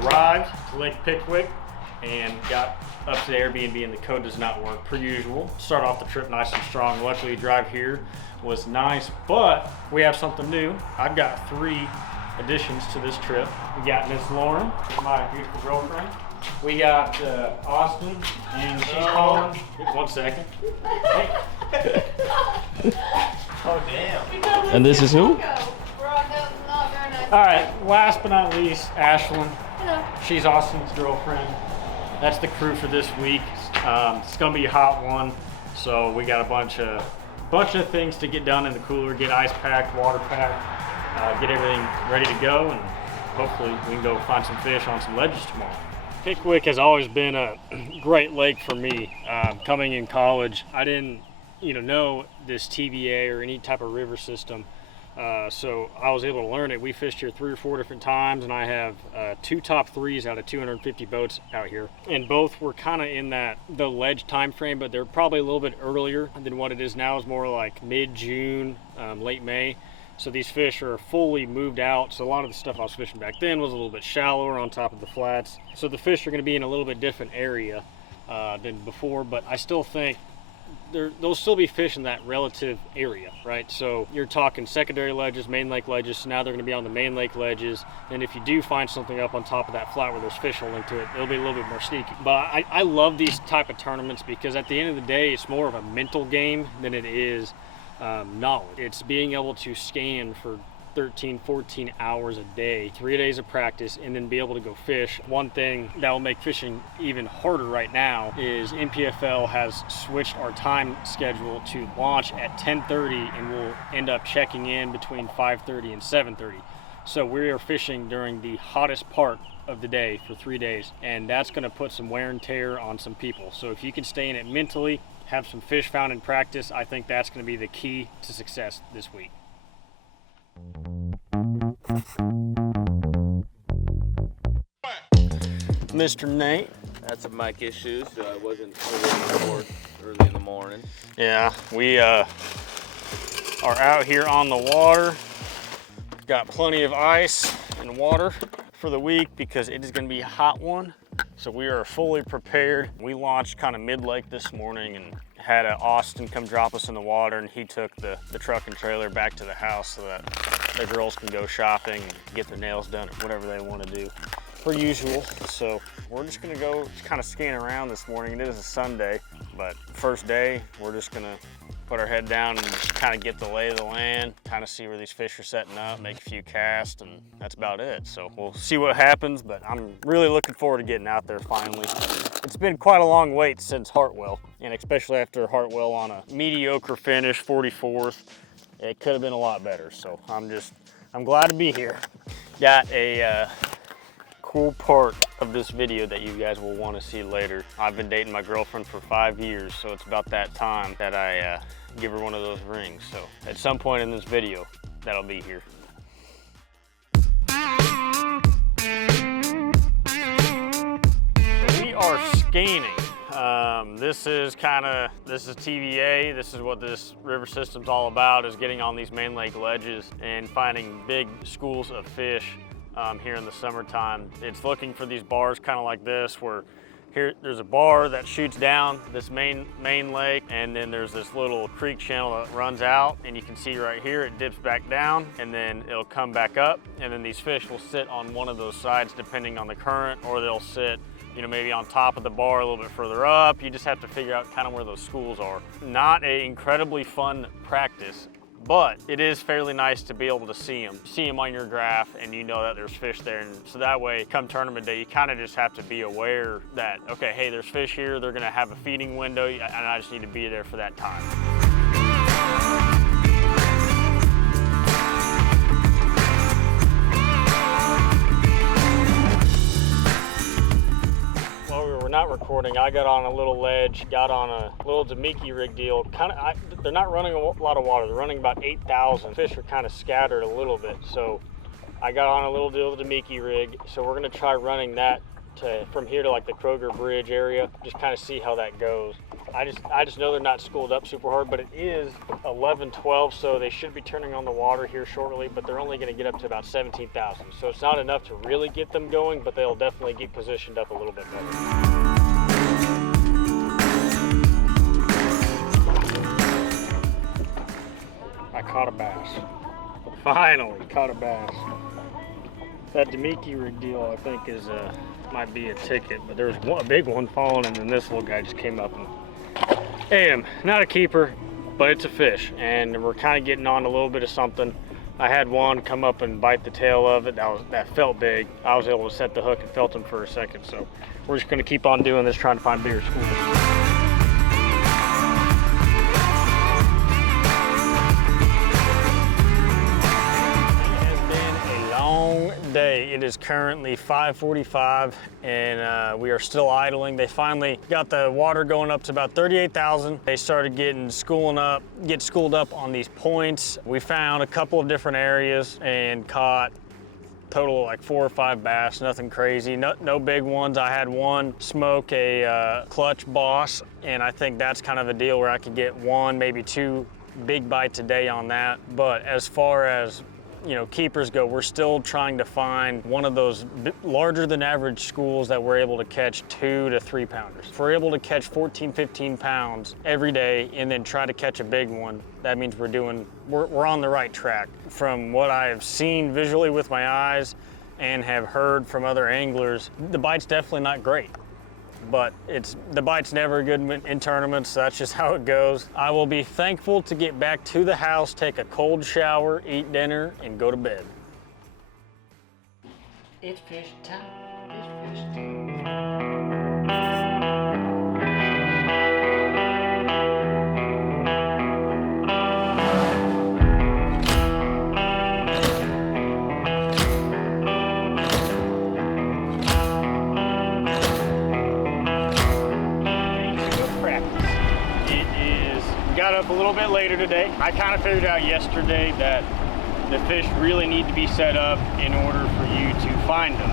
arrived to Lake Pickwick and got up to the Airbnb, and the code does not work per usual. Start off the trip nice and strong. Luckily, the drive here was nice, but we have something new. I've got 3 additions to this trip. We got Miss Lauren, my beautiful girlfriend. We got Austin, and she's calling. 1 second. Hey. Oh, damn. And this is who? All right, last but not least, Ashlyn. Hello. She's Austin's girlfriend. That's the crew for this week. It's gonna be a hot one, so we got a bunch of things to get done in the cooler, get ice packed, water packed, get everything ready to go, and hopefully we can go find some fish on some ledges tomorrow. Pickwick has always been a great lake for me. Coming in college, I didn't know this TVA or any type of river system. So I was able to learn it. We fished here 3 or 4 different times, and I have 2 top 3s out of 250 boats out here. And both were kind of in the ledge time frame, but they're probably a little bit earlier than what it is now. It's more like mid-June, late May. So these fish are fully moved out. So a lot of the stuff I was fishing back then was a little bit shallower on top of the flats. So the fish are going to be in a little bit different area than before, but I still think there'll still be fish in that relative area, right? So you're talking secondary ledges, main lake ledges, so now they're gonna be on the main lake ledges. And if you do find something up on top of that flat where there's fish holding to it, it'll be a little bit more sneaky. But I love these type of tournaments because at the end of the day, it's more of a mental game than it is knowledge. It's being able to scan for 13, 14 hours a day, 3 days of practice, and then be able to go fish. One thing that will make fishing even harder right now is NPFL has switched our time schedule to launch at 10:30, and we'll end up checking in between 5:30 and 7:30. So we are fishing during the hottest part of the day for 3 days, and that's going to put some wear and tear on some people. So if you can stay in it mentally, have some fish found in practice, I think that's going to be the key to success this week. Mr. Nate. That's some mic issues, so I wasn't early in the morning. Yeah, we are out here on the water. Got plenty of ice and water for the week because it is going to be a hot one. So we are fully prepared. We launched kind of mid-lake this morning and had Austin come drop us in the water, and he took the truck and trailer back to the house so that the girls can go shopping and get their nails done or whatever they want to do per usual. So we're just gonna go kind of scan around this morning. It is a Sunday, but first day, we're just gonna put our head down and just kind of get the lay of the land, kind of see where these fish are setting up, make a few casts, and that's about it. So we'll see what happens, but I'm really looking forward to getting out there finally. It's been quite a long wait since Hartwell, and especially after Hartwell on a mediocre finish, 44th. It could have been a lot better, so I'm glad to be here. Got a cool part of this video that you guys will want to see later. I've been dating my girlfriend for 5 years, so it's about that time that I give her one of those rings. So at some point in this video, that'll be here. We are scanning. This is TVA. This is what this river system's all about, is getting on these main lake ledges and finding big schools of fish here in the summertime. It's looking for these bars kind of like this, where there's a bar that shoots down this main lake, and then there's this little creek channel that runs out, and you can see right here it dips back down, and then it'll come back up, and then these fish will sit on one of those sides depending on the current, or they'll sit maybe on top of the bar a little bit further up. You just have to figure out kind of where those schools are. Not an incredibly fun practice, but it is fairly nice to be able to see them on your graph, and you know that there's fish there. And so that way, come tournament day, you kind of just have to be aware that, okay, hey, there's fish here, they're gonna have a feeding window, and I just need to be there for that time. Not recording, I got on a little ledge, got on a little Damiki rig deal. They're not running a lot of water. They're running about 8,000. Fish are kind of scattered a little bit. So I got on a little deal with the Damiki rig. So we're gonna try running that from here to like the Kroger Bridge area, just kind of see how that goes. I just know they're not schooled up super hard, but it is 11:12, so they should be turning on the water here shortly, but they're only going to get up to about 17,000. So it's not enough to really get them going, but they'll definitely get positioned up a little bit better. I caught a bass. Finally caught a bass. That Demiki rig deal, I think, is might be a ticket, but there's a big one falling, and then this little guy just came up and ate him. Not a keeper, but it's a fish, and we're kind of getting on a little bit of something. I had one come up and bite the tail of it. That felt big. I was able to set the hook and felt him for a second, so we're just going to keep on doing this, trying to find bigger schools. Day. It is currently 5:45 and we are still idling. They finally got the water going up to about 38,000. They started getting schooled up on these points. We found a couple of different areas and caught total like 4 or 5 bass, nothing crazy, no big ones. I had one smoke a Clutch Boss, and I think that's kind of a deal where I could get 1, maybe 2 big bites a day on that. But as far as keepers go, we're still trying to find one of those larger than average schools that we're able to catch 2 to 3 pounders. If we're able to catch 14, 15 pounds every day and then try to catch a big one, that means we're on the right track. From what I have seen visually with my eyes and have heard from other anglers, the bite's definitely not great. But the bite's never good in tournaments, so that's just how it goes. I will be thankful to get back to the house, take a cold shower, eat dinner, and go to bed. It's fish time. It's fish time. Got up a little bit later today. I kind of figured out yesterday that the fish really need to be set up in order for you to find them.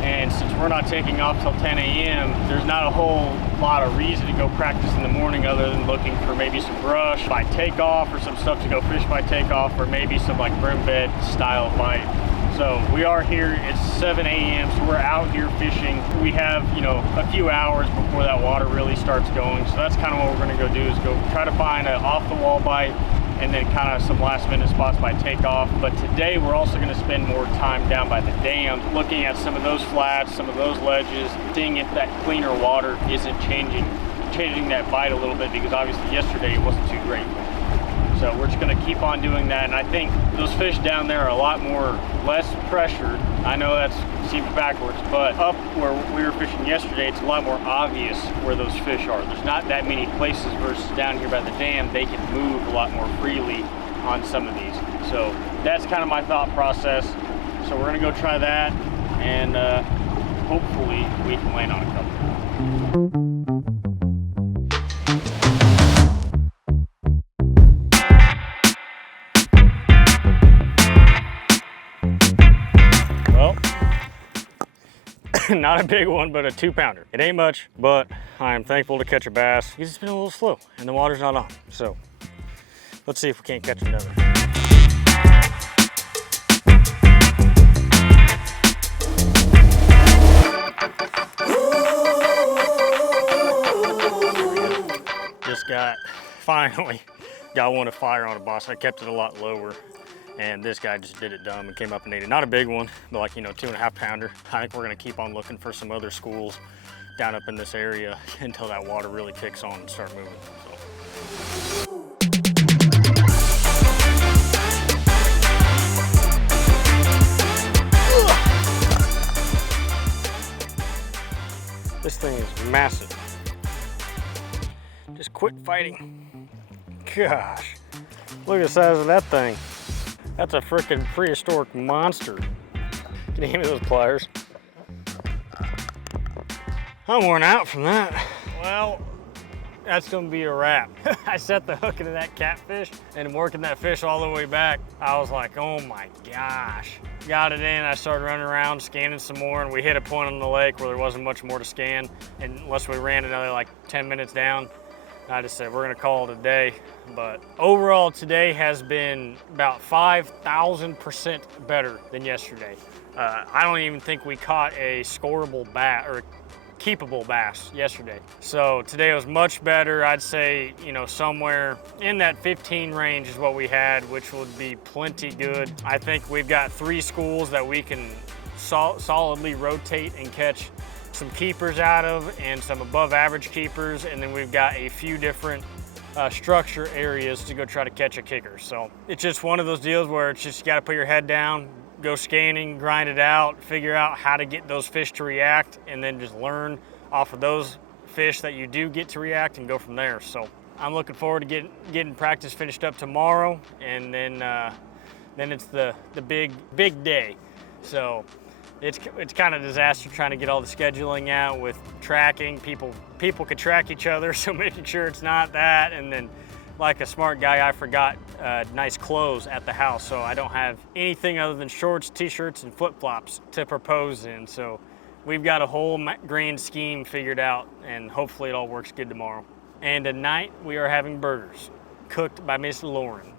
And since we're not taking off till 10 a.m., there's not a whole lot of reason to go practice in the morning other than looking for maybe some brush by takeoff or some stuff to go fish by takeoff, or maybe some like brim bed style bite. So we are here, it's 7 a.m., so we're out here fishing. We have, a few hours before that water really starts going. So that's kind of what we're gonna go do, is go try to find an off the wall bite and then kind of some last minute spots by takeoff. But today we're also gonna spend more time down by the dam, looking at some of those flats, some of those ledges, seeing if that cleaner water isn't changing that bite a little bit, because obviously yesterday it wasn't too great. So we're just gonna keep on doing that, and I think those fish down there are a lot less pressured. I know that seems backwards, but up where we were fishing yesterday, it's a lot more obvious where those fish are. There's not that many places versus down here by the dam, they can move a lot more freely on some of these. So that's kind of my thought process. So we're gonna go try that, and hopefully we can land on a couple. Not a big one, but a 2-pounder. It ain't much, but I am thankful to catch a bass. He's just been a little slow and the water's not on. So let's see if we can't catch another. Finally got one to fire on a boss. I kept it a lot lower, and this guy just did it dumb and came up and ate it. Not a big one, but like, 2.5 pounder. I think we're gonna keep on looking for some other schools down up in this area until that water really kicks on and start moving. This thing is massive. Just quit fighting. Gosh, look at the size of that thing. That's a freaking prehistoric monster. Can you hand me those pliers? I'm worn out from that. Well, that's gonna be a wrap. I set the hook into that catfish and working that fish all the way back. I was like, oh my gosh. got it in, I started running around, scanning some more, and we hit a point on the lake where there wasn't much more to scan, unless we ran another like 10 minutes down. I just said, we're gonna call it a day. But overall, today has been about 5,000% better than yesterday. I don't even think we caught a scoreable bass or keepable bass yesterday. So today was much better. I'd say, you know, somewhere in that 15 range is what we had, which would be plenty good. I think we've got 3 schools that we can solidly rotate and catch some keepers out of, and some above average keepers, and then we've got a few different structure areas to go try to catch a kicker. So it's just one of those deals where it's just, you gotta put your head down, go scanning, grind it out, figure out how to get those fish to react, and then just learn off of those fish that you do get to react and go from there. So I'm looking forward to getting practice finished up tomorrow, and then it's the big day. So it's kind of a disaster trying to get all the scheduling out with tracking. People could track each other, so making sure it's not that. And then, like a smart guy, I forgot nice clothes at the house, so I don't have anything other than shorts, t-shirts, and flip-flops to propose in. So we've got a whole grand scheme figured out, and hopefully it all works good tomorrow. And tonight we are having burgers, cooked by Miss Lauren.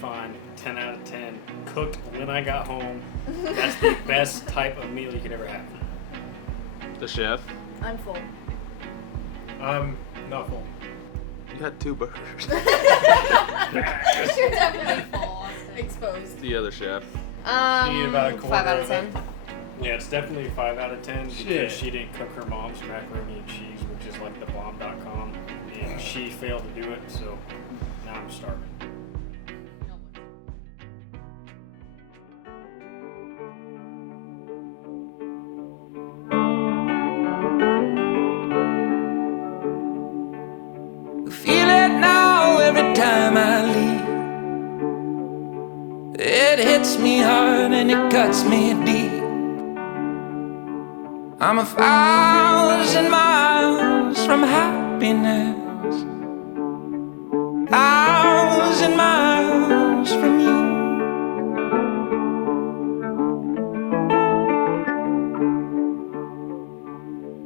Fine, 10 out of 10. Cooked when I got home. That's the best type of meal you could ever have. The chef. I'm full. I'm not full. You had 2 burgers. You're definitely full. Exposed. The other chef. She ate about a quarter 5 out of of 10. it. Yeah, it's definitely a 5 out of 10 because she didn't cook her mom's macaroni and cheese, which is like the bomb.com, and she failed to do it, so now I'm starving. Feel it now every time I leave. It hits me hard and it cuts me deep. I'm 1,000 miles from happiness, 1,000 miles from you.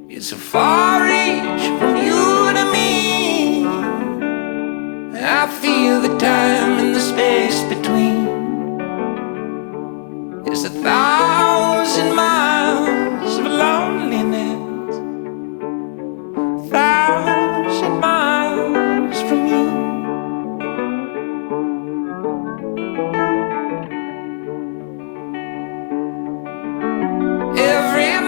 It's a far reach from you to me. I feel the time and the space between. It's 1,000 miles of loneliness, 1,000 miles from you. Every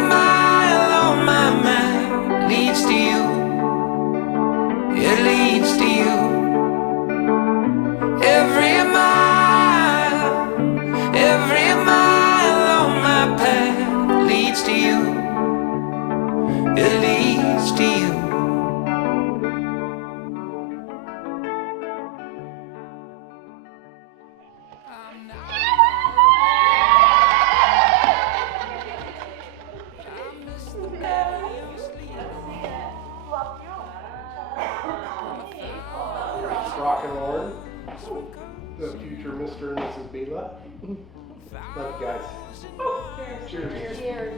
mile on my map leads to you. It leads to you. Every mile on my path leads to you. It leads to you. Rock and Lauren, the future Mr. and Mrs. Bila. Love you guys. Cheers. Cheers.